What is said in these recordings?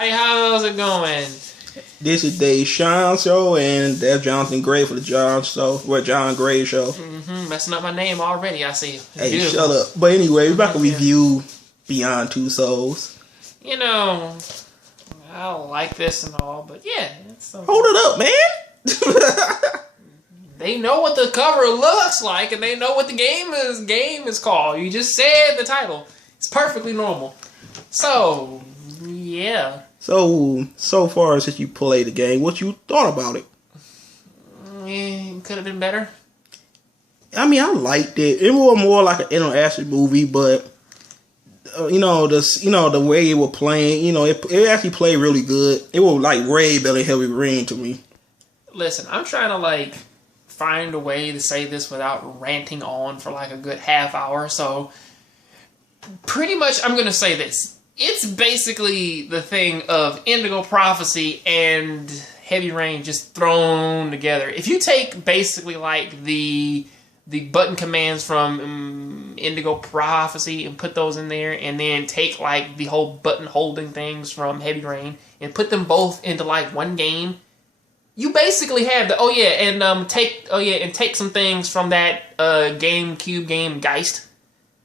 Hey, how's it going? This is DayShawn show, and that's Jonathan Gray for the John Gray show. Messing up my name already, I see. Hey, Beautiful. shut up. But anyway, we're about to review Beyond Two Souls. You know, I like this and all, but yeah. Hold it up, man. They know what the cover looks like, and they know what the game is called. You just said the title. It's perfectly normal. So, yeah. So far since you played the game, what you thought about it? Could have been better. I mean, I liked it. It was more like an interactive movie, but the way it was playing, it actually played really good. It was like way better than Heavy Rain to me. Listen, I'm trying to find a way to say this without ranting on for a good half hour. So, pretty much, I'm gonna say this. It's basically the thing of Indigo Prophecy and Heavy Rain just thrown together. If you take basically the button commands from Indigo Prophecy and put those in there, and then take the whole button holding things from Heavy Rain and put them both into one game, you basically have take some things from that GameCube game Geist.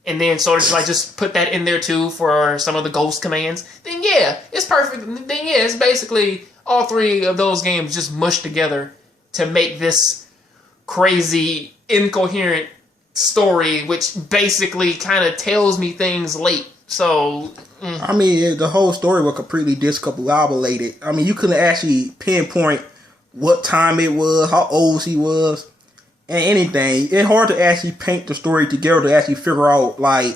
And then sort of just put that in there too for some of the ghost commands. Then yeah, it's perfect. Then yeah, it's basically all three of those games just mushed together to make this crazy, incoherent story, which basically kind of tells me things late. So, I mean, the whole story was completely discombobulated. I mean, you couldn't actually pinpoint what time it was, how old she was. And anything, it's hard to actually paint the story together to actually figure out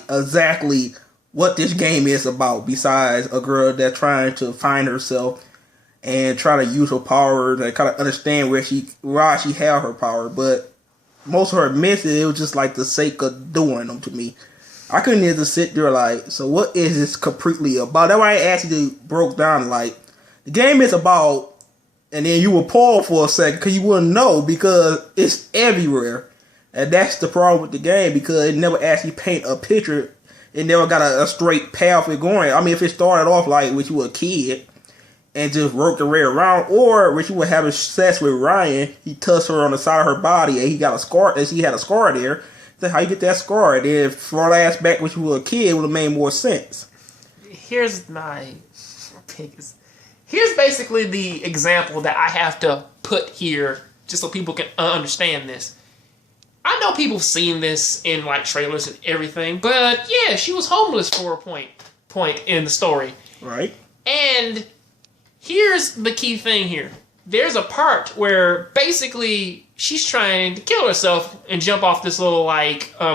exactly what this game is about. Besides a girl that's trying to find herself and try to use her powers and kind of understand why she have her power. But most of her misses, it was just the sake of doing them to me. I couldn't even sit there so what is this completely about? That's why I actually broke down the game is about. And then you will pause for a second because you wouldn't know because it's everywhere. And that's the problem with the game because it never actually paint a picture. It never got a straight path of going. I mean, if it started off when you were a kid and just worked the way around, or when you were having sex with Ryan, he touched her on the side of her body and he got a scar, and she had a scar there. Then how you get that scar? And then flashback back when you were a kid would have made more sense. Here's my biggest... Here's basically the example that I have to put here just so people can understand this. I know people have seen this in trailers and everything, but yeah, she was homeless for a point in the story. Right. And here's the key thing here. There's a part where basically she's trying to kill herself and jump off this little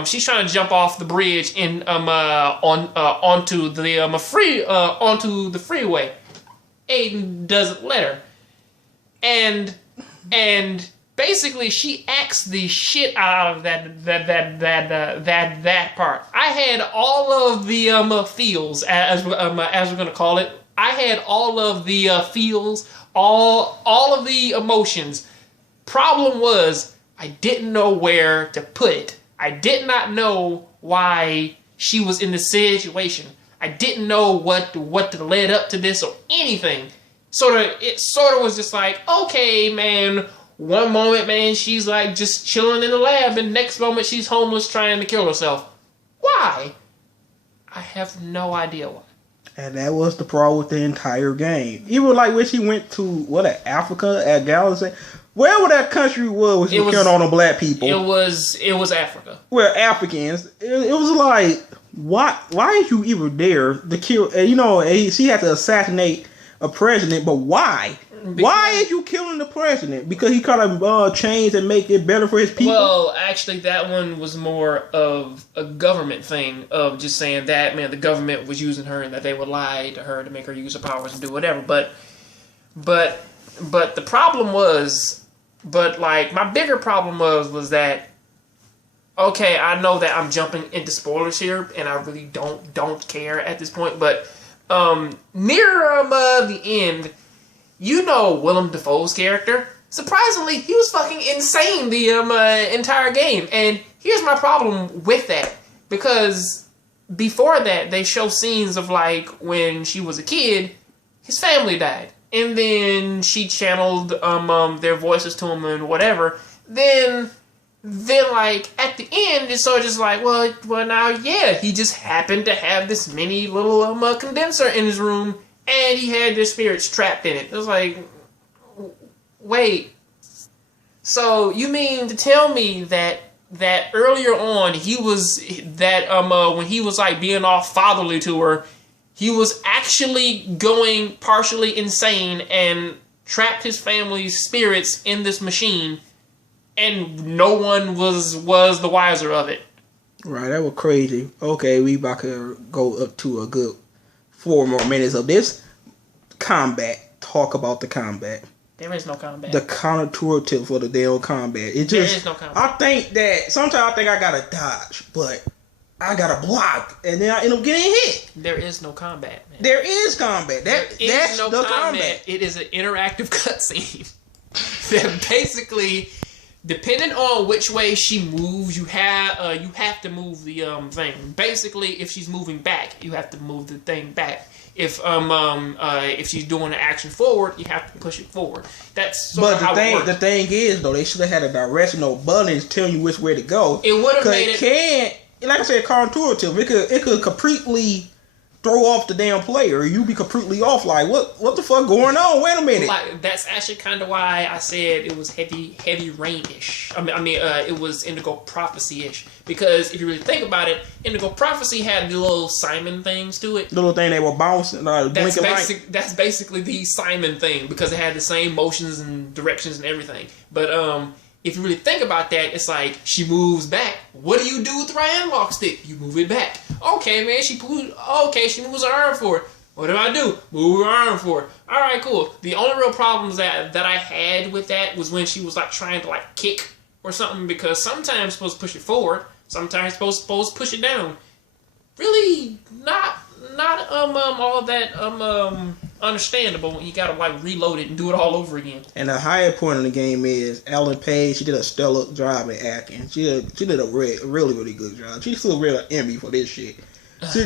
she's trying to jump off the bridge and onto the freeway. Aiden doesn't let her. And basically she acts the shit out of that part. I had all of the feels, as we're gonna call it. I had all of the feels, all of the emotions. Problem was, I didn't know where to put it. I did not know why she was in this situation. I didn't know what led up to this or anything. It sort of was just okay, man. One moment, man, she's just chilling in the lab, and next moment she's homeless trying to kill herself. Why? I have no idea why. And that was the problem with the entire game. Even when she went to Africa at Galaxy, wherever that country was, she was killing all the black people. It was Africa. Well, Africans. It was why is you even there to kill? She had to assassinate a president, but why? Why is you killing the president? Because he kind of changed and make it better for his people? Well, actually, that one was more of a government thing of just saying that, man, the government was using her and that they would lie to her to make her use her powers and do whatever. But the problem was, my bigger problem was that, okay, I know that I'm jumping into spoilers here, and I really don't care at this point, but near the end, Willem Dafoe's character, surprisingly, he was fucking insane the entire game, and here's my problem with that, because before that, they show scenes of when she was a kid, his family died. And then she channeled their voices to him and whatever. Then like at the end, it's sort of just like, well now, yeah, he just happened to have this mini little condenser in his room, and he had their spirits trapped in it. It was like, wait, so you mean to tell me that earlier on he was when he was like being all fatherly to her, he was actually going partially insane and trapped his family's spirits in this machine, and no one was the wiser of it. Right, that was crazy. Okay, we about to go up to a good 4 more minutes of this combat. Talk about the combat. There is no combat. The counter tip for the damn combat. There is no combat. I think that sometimes I think I gotta dodge, but I gotta block, and then I end up getting hit. There is no combat, man. There is combat. That's no combat. It is an interactive cutscene that basically, depending on which way she moves, you have to move the thing. Basically, if she's moving back, you have to move the thing back. If she's doing an action forward, you have to push it forward. That's sort of how it works. The thing is, though, they should have had a directional buttons telling you which way to go. It would have made it. Like I said, counterintuitive. It could completely throw off the damn player. You be completely off. Like, what the fuck going on? Wait a minute. Like, that's actually kind of why I said it was heavy rain-ish. I mean, it was Indigo Prophecy-ish. Because if you really think about it, Indigo Prophecy had the little Simon things to it. Little thing they were bouncing, blinking light. That's basically the Simon thing, because it had the same motions and directions and everything. But if you really think about that, it's like she moves back. What do you do with the right analog stick? You move it back. Okay, man, she moves her arm forward. What do? Move her arm forward. All right, cool. The only real problems that I had with that was when she was like trying to like kick or something, because sometimes you're supposed to push it forward, sometimes you're supposed to push it down. Really not all that understandable when you gotta like reload it and do it all over again. And the higher point of the game is Ellen Page. She did a stellar job at acting. She did a really good job. She's still really an Emmy for this shit.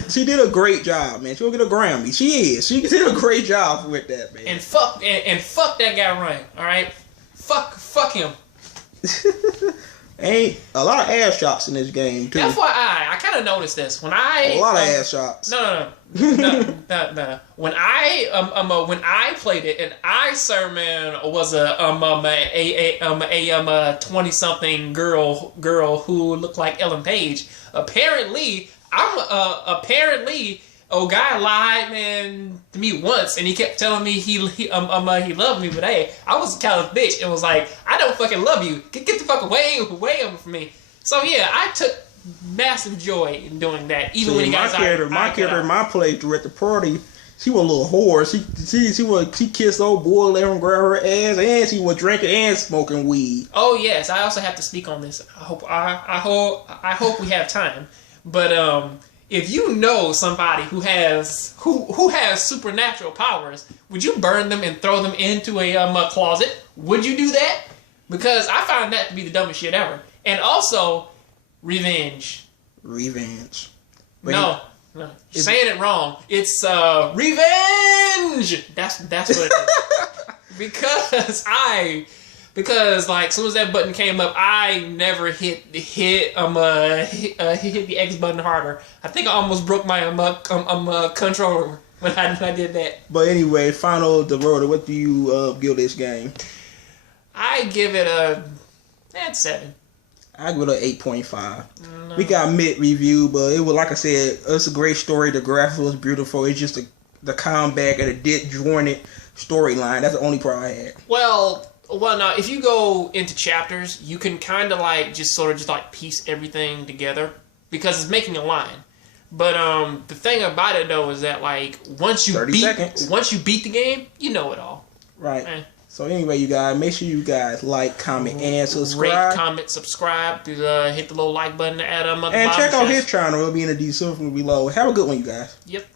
She did a great job, man. She'll get a Grammy. She did a great job with that, man. And fuck that guy Ryan. All right, fuck him. Ain't a lot of ass shots in this game too. FYI, I kind of noticed this when I a lot of ass shots. No. When I played it, and I Sermon was a 20-something girl who looked like Ellen Page. Apparently, a guy lied, man, to me once, and he kept telling me he loved me, but hey, I was kind of a bitch and was like, I don't fucking love you. Get the fuck away from me. So yeah, I took massive joy in doing that. Even when you guys my playthrough at the party, she was a little whore. She kissed old boy, let him grab her ass, and she was drinking and smoking weed. Oh yes, I also have to speak on this. I hope we have time, but if you know somebody who has supernatural powers, would you burn them and throw them into a closet? Would you do that? Because I found that to be the dumbest shit ever. And also, revenge. But no, you're saying it wrong. It's revenge. That's what it is. Because like as soon as that button came up, I never hit the X button harder. I think I almost broke my controller when I did that. But anyway, final DeRoda, what do you give this game? I give it a 7. I give it an 8.5. No. We got mid review, but it was, like I said, it's a great story. The graphics was beautiful. It's just the combat and the disjointed storyline. That's the only problem I had. Well, now, if you go into chapters, you can kind of like just piece everything together because it's making a line. But the thing about it though is that like once you beat the game, you know it all. Right. So anyway, you guys, make sure you guys like, comment, and subscribe. Rate, comment, subscribe. Hit the little like button to add them. And check out his channel. It'll be in the description below. Have a good one, you guys. Yep.